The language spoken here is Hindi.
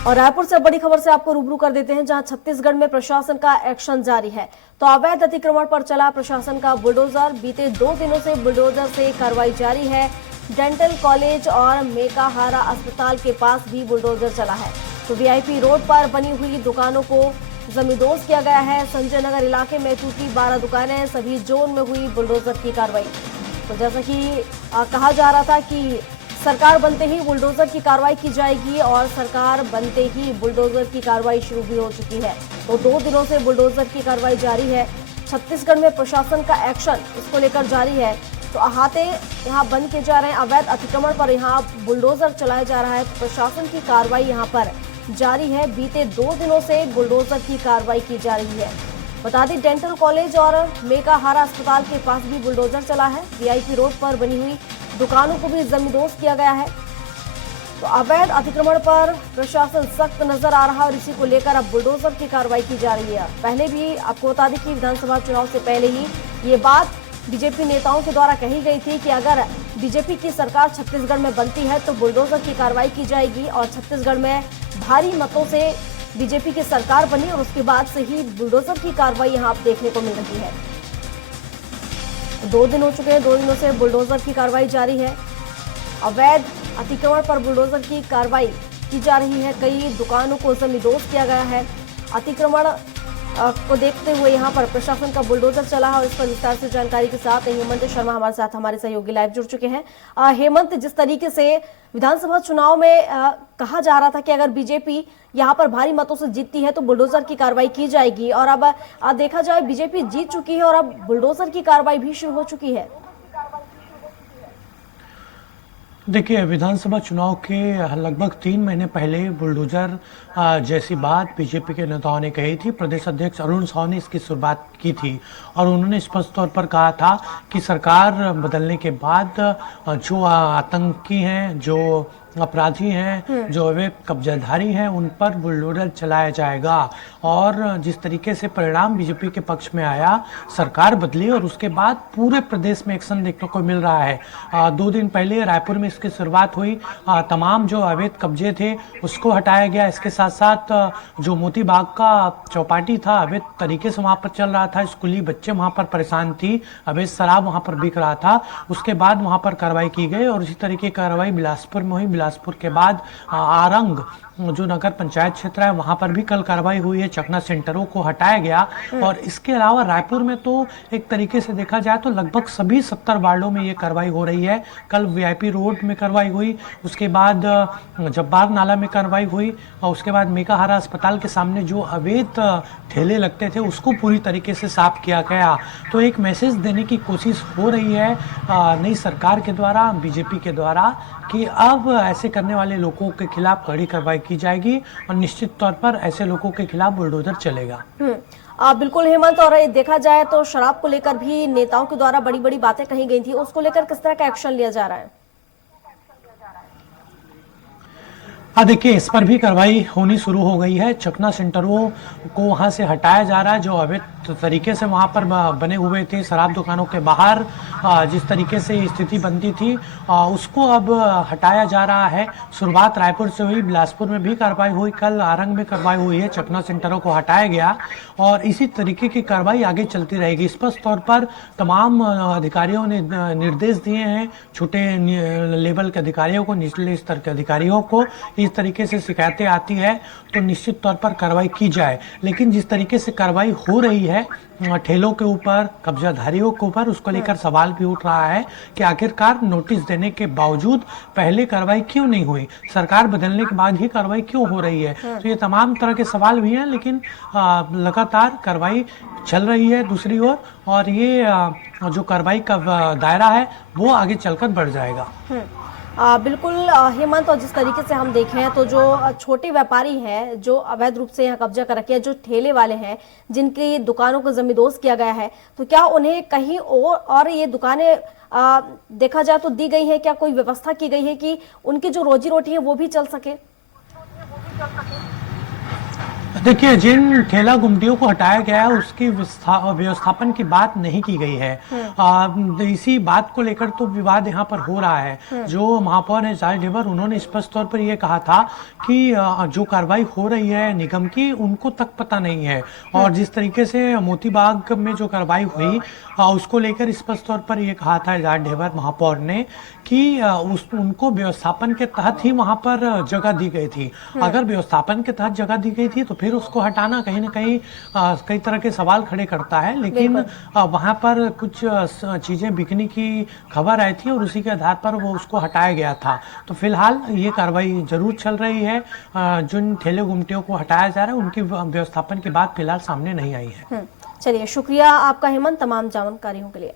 और रायपुर से बड़ी खबर से आपको रूबरू कर देते हैं, जहां छत्तीसगढ़ में प्रशासन का एक्शन जारी है। तो अवैध अतिक्रमण पर चला प्रशासन का बुलडोजर। बीते 2 दिनों से बुलडोजर से कार्रवाई जारी है। डेंटल कॉलेज और मेकाहारा अस्पताल के पास भी बुलडोजर चला है। तो वीआईपी रोड पर बनी हुई दुकानों को जमींदोज किया गया है। संजय नगर इलाके में टूटी 12 दुकानें, सभी जोन में हुई बुलडोजर की कार्रवाई। तो जैसा कि कहा जा रहा था कि सरकार बनते ही बुलडोजर की कार्रवाई की जाएगी, और सरकार बनते ही बुलडोजर की कार्रवाई शुरू भी हो चुकी है। तो 2 दिनों से बुलडोजर की कार्रवाई जारी है। छत्तीसगढ़ में प्रशासन का एक्शन इसको लेकर जारी है। तो अहाते यहाँ बंद किए जा रहे हैं, अवैध अतिक्रमण पर यहाँ बुलडोजर चलाया जा रहा है। तो प्रशासन की कार्रवाई यहाँ पर जारी है। बीते 2 दिनों से बुलडोजर की कार्रवाई की जा रही है। बता दें, डेंटल कॉलेज और मेकाहारा अस्पताल के पास भी बुलडोजर चला है। वीआईपी रोड पर बनी हुई दुकानों को भी जमींदोज किया गया है। तो अवैध अतिक्रमण पर प्रशासन सख्त नजर आ रहा है, और इसी को लेकर अब बुलडोजर की कार्रवाई की जा रही है। पहले भी आपको बता दें कि विधानसभा चुनाव से पहले ही ये बात बीजेपी नेताओं के द्वारा कही गई थी कि अगर बीजेपी की सरकार छत्तीसगढ़ में बनती है तो बुलडोजर की कार्रवाई की जाएगी, और छत्तीसगढ़ में भारी मतों से बीजेपी की सरकार बनी, और उसके बाद से ही बुलडोजर की कार्रवाई यहाँ देखने को मिल रही है। 2 दिन हो चुके हैं, 2 दिनों से बुलडोजर की कार्रवाई जारी है। अवैध अतिक्रमण पर बुलडोजर की कार्रवाई की जा रही है। कई दुकानों को जमींदोज किया गया है। अतिक्रमण को देखते हुए यहाँ पर प्रशासन का बुलडोजर चला है, और इस पर विस्तार से जानकारी के साथ हेमंत शर्मा हमारे साथ, हमारे सहयोगी लाइव जुड़ चुके हैं। हेमंत, जिस तरीके से विधानसभा चुनाव में कहा जा रहा था कि अगर बीजेपी यहाँ पर भारी मतों से जीतती है तो बुलडोजर की कार्रवाई की जाएगी, और अब देखा जाए बीजेपी जीत चुकी है और अब बुलडोजर की कार्रवाई भी शुरू हो चुकी है। देखिए, विधानसभा चुनाव के लगभग 3 महीने पहले बुलडोजर जैसी बात बीजेपी के नेताओं ने कही थी। प्रदेश अध्यक्ष अरुण साव ने इसकी शुरुआत की थी, और उन्होंने स्पष्ट तौर पर कहा था कि सरकार बदलने के बाद जो आतंकी हैं, जो अपराधी हैं, जो अवैध कब्जाधारी हैं, उन पर बुलडोजर चलाया जाएगा। और जिस तरीके से परिणाम बीजेपी के पक्ष में आया, सरकार बदली और उसके बाद पूरे प्रदेश में एक्शन देखने को मिल रहा है। 2 दिन पहले रायपुर में इसकी शुरुआत हुई। तमाम जो अवैध कब्जे थे उसको हटाया गया। इसके साथ साथ जो मोती बाग का चौपाटी था, अवैध तरीके से वहां पर चल रहा था, स्कूली बच्चे वहां पर परेशान थी, अवैध शराब वहां पर बिक रहा था, उसके बाद वहां पर कार्रवाई की गई। और इसी तरीके की कार्रवाई बिलासपुर में हुई। बिलासपुर के बाद आरंग जो नगर पंचायत क्षेत्र है, वहां पर भी कल कार्रवाई हुई है। चकना सेंटरों को हटाया गया। और इसके अलावा रायपुर में तो एक तरीके से देखा जाए तो लगभग सभी 70 वार्डों में ये कार्रवाई हो रही है। कल वीआईपी रोड में कार्रवाई हुई, उसके बाद जब्बार नाला में कार्रवाई हुई, और उसके बाद मेकाहारा अस्पताल के सामने जो अवैध ठेले लगते थे उसको पूरी तरीके से साफ किया गया। तो एक मैसेज देने की कोशिश हो रही है नई सरकार के द्वारा, बीजेपी के द्वारा, कि अब ऐसे करने वाले लोगों के खिलाफ कड़ी कार्रवाई की जाएगी, और निश्चित तौर पर ऐसे लोगों के खिलाफ बुलडोजर चलेगा। बिल्कुल हेमंत, और देखा जाए तो शराब को लेकर भी नेताओं के द्वारा बड़ी बड़ी बातें कही गई थी, उसको लेकर किस तरह का एक्शन लिया जा रहा है? देखिए, इस पर भी कार्रवाई होनी शुरू हो गई है। चकना सेंटरों को वहां से हटाया जा रहा है। जो अवैध तरीके से वहां पर बने हुए थे, शराब दुकानों के बाहर जिस तरीके से स्थिति बनती थी, उसको अब हटाया जा रहा है। शुरुआत रायपुर से हुई, बिलासपुर में भी कार्रवाई हुई, कल आरंग में कार्रवाई हुई है। चकना सेंटरों को हटाया गया, और इसी तरीके की कार्रवाई आगे चलती रहेगी। स्पष्ट तौर पर तमाम अधिकारियों ने निर्देश दिए हैं, छोटे लेवल के अधिकारियों को, निचले स्तर के अधिकारियों को, इस तरीके से शिकायतें आती है तो निश्चित तौर पर कार्रवाई की जाए। लेकिन जिस तरीके से कार्रवाई हो रही है ठेलों के ऊपर, कब्जाधारियों के ऊपर, उसको लेकर सवाल भी उठ रहा है कि आखिरकार नोटिस देने के बावजूद पहले कार्रवाई क्यों नहीं हुई, सरकार बदलने के बाद ही कार्रवाई क्यों हो रही है। तो ये तमाम तरह के सवाल भी हैं, लेकिन लगातार कार्रवाई चल रही है दूसरी ओर, और ये जो कार्रवाई का दायरा है वो आगे चलकर बढ़ जाएगा। बिल्कुल हेमंत, और जिस तरीके से हम देखें तो जो छोटे व्यापारी हैं जो अवैध रूप से यहाँ कब्जा कर रखे हैं, जो ठेले वाले हैं जिनकी दुकानों को जमींदोज किया गया है, तो क्या उन्हें कहीं और ये दुकानें देखा जाए तो दी गई है? क्या कोई व्यवस्था की गई है कि उनकी जो रोजी रोटी है वो भी चल सके? देखिए, जिन ठेला गुमटियों को हटाया गया है उसकी व्यवस्थापन की बात नहीं की गई है। इसी बात को लेकर तो विवाद यहाँ पर हो रहा है। जो महापौर है जायज ढेबर, उन्होंने स्पष्ट तौर पर यह कहा था कि जो कार्रवाई हो रही है निगम की, उनको तक पता नहीं है। और जिस तरीके से मोती बाग में जो कार्रवाई हुई उसको लेकर स्पष्ट तौर पर यह कहा था जायज ढेबर महापौर ने कि उनको व्यवस्थापन के तहत ही वहां पर जगह दी गई थी। अगर व्यवस्थापन के तहत जगह दी गई थी तो फिर उसको हटाना कहीं ना कहीं कई तरह के सवाल खड़े करता है। लेकिन वहां पर कुछ चीजें बिकने की खबर आई थी और उसी के आधार पर वो उसको हटाया गया था। तो फिलहाल ये कार्रवाई जरूर चल रही है। जिन ठेले गुमटियों को हटाया जा रहा है उनकी व्यवस्थापन की बात फिलहाल सामने नहीं आई है। चलिए, शुक्रिया आपका हेमंत तमाम जानकारियों के लिए।